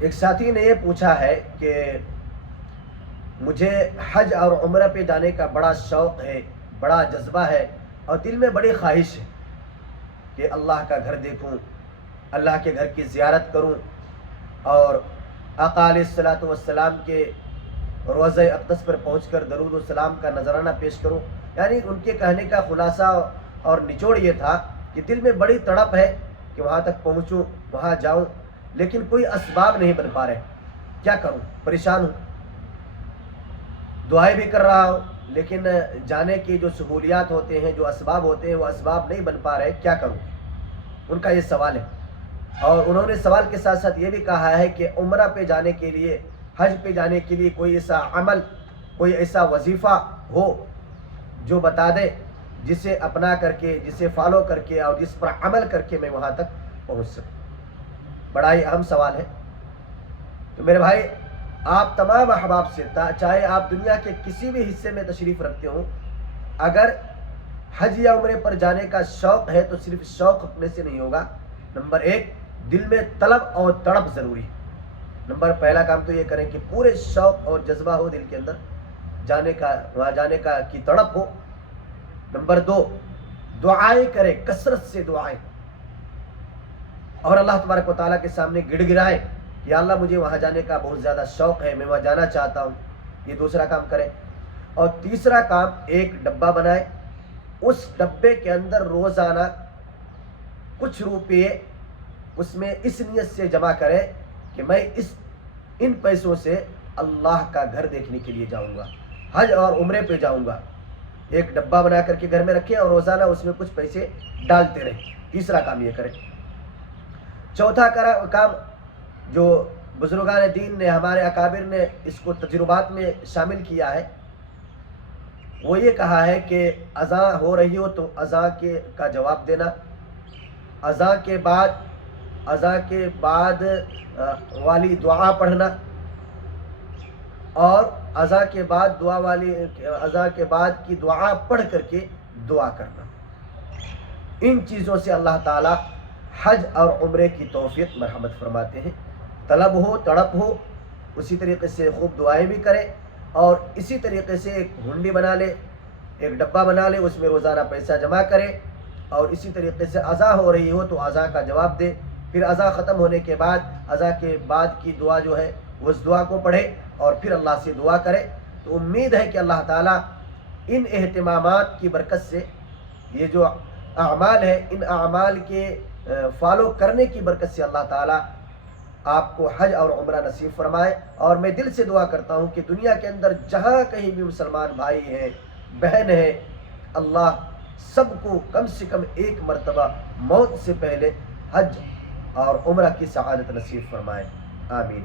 ایک ساتھی نے یہ پوچھا ہے کہ مجھے حج اور عمرہ پہ جانے کا بڑا شوق ہے، بڑا جذبہ ہے، اور دل میں بڑی خواہش ہے کہ اللہ کا گھر دیکھوں، اللہ کے گھر کی زیارت کروں، اور آقا علیہ الصلوۃ والسلام کے روضہ اقدس پر پہنچ کر درود و سلام کا نذرانہ پیش کروں۔ یعنی ان کے کہنے کا خلاصہ اور نچوڑ یہ تھا کہ دل میں بڑی تڑپ ہے کہ وہاں تک پہنچوں، وہاں جاؤں، لیکن کوئی اسباب نہیں بن پا رہے، کیا کروں، پریشان ہوں، دعائیں بھی کر رہا ہوں، لیکن جانے کی جو سہولیات ہوتے ہیں، جو اسباب ہوتے ہیں، وہ اسباب نہیں بن پا رہے، کیا کروں؟ ان کا یہ سوال ہے۔ اور انہوں نے سوال کے ساتھ ساتھ یہ بھی کہا ہے کہ عمرہ پہ جانے کے لیے، حج پہ جانے کے لیے کوئی ایسا عمل، کوئی ایسا وظیفہ ہو جو بتا دے، جسے اپنا کر کے، جسے فالو کر کے اور جس پر عمل کر کے میں وہاں تک پہنچ سکوں۔ بڑا ہی اہم سوال ہے۔ تو میرے بھائی، آپ تمام احباب سے، چاہے آپ دنیا کے کسی بھی حصے میں تشریف رکھتے ہوں، اگر حج یا عمرے پر جانے کا شوق ہے تو صرف شوق اپنے سے نہیں ہوگا۔ نمبر ایک، دل میں طلب اور تڑپ ضروری ہے۔ پہلا کام تو یہ کریں کہ پورے شوق اور جذبہ ہو دل کے اندر، جانے کا، وہاں جانے کا کی تڑپ ہو۔ نمبر دو، دعائیں کریں، کثرت سے دعائیں، اور اللہ تبارک و تعالیٰ کے سامنے گڑ گڑائیں کہ یا اللہ مجھے وہاں جانے کا بہت زیادہ شوق ہے، میں وہاں جانا چاہتا ہوں۔ یہ دوسرا کام کریں۔ اور تیسرا کام، ایک ڈبہ بنائیں، اس ڈبے کے اندر روزانہ کچھ روپے اس میں اس نیت سے جمع کریں کہ میں ان پیسوں سے اللہ کا گھر دیکھنے کے لیے جاؤں گا، حج اور عمرے پہ جاؤں گا۔ ایک ڈبہ بنا کر کے گھر میں رکھیں اور روزانہ اس میں کچھ پیسے ڈالتے رہیں۔ تیسرا کام یہ کریں۔ چوتھا کام جو بزرگان دین نے، ہمارے اکابر نے اس کو تجربات میں شامل کیا ہے، وہ یہ کہا ہے کہ اذان ہو رہی ہو تو اذان کا جواب دینا، اذان کے بعد والی دعا پڑھنا، اور اذان کے بعد کی دعا پڑھ کر کے دعا کرنا۔ ان چیزوں سے اللہ تعالی حج اور عمرے کی توفیق مرحمت فرماتے ہیں۔ طلب ہو، تڑپ ہو، اسی طریقے سے خوب دعائیں بھی کرے، اور اسی طریقے سے ایک ہنڈی بنا لے، ایک ڈبہ بنا لے، اس میں روزانہ پیسہ جمع کرے، اور اسی طریقے سے اذان ہو رہی ہو تو اذان کا جواب دے، پھر اذان ختم ہونے کے بعد اذان کے بعد کی دعا جو ہے اس دعا کو پڑھے، اور پھر اللہ سے دعا کرے۔ تو امید ہے کہ اللہ تعالیٰ ان اہتمامات کی برکت سے، یہ جو اعمال ہے، ان اعمال کے فالو کرنے کی برکت سے اللہ تعالیٰ آپ کو حج اور عمرہ نصیب فرمائے۔ اور میں دل سے دعا کرتا ہوں کہ دنیا کے اندر جہاں کہیں بھی مسلمان بھائی ہیں، بہن ہیں، اللہ سب کو کم سے کم ایک مرتبہ موت سے پہلے حج اور عمرہ کی سعادت نصیب فرمائے۔ آمین۔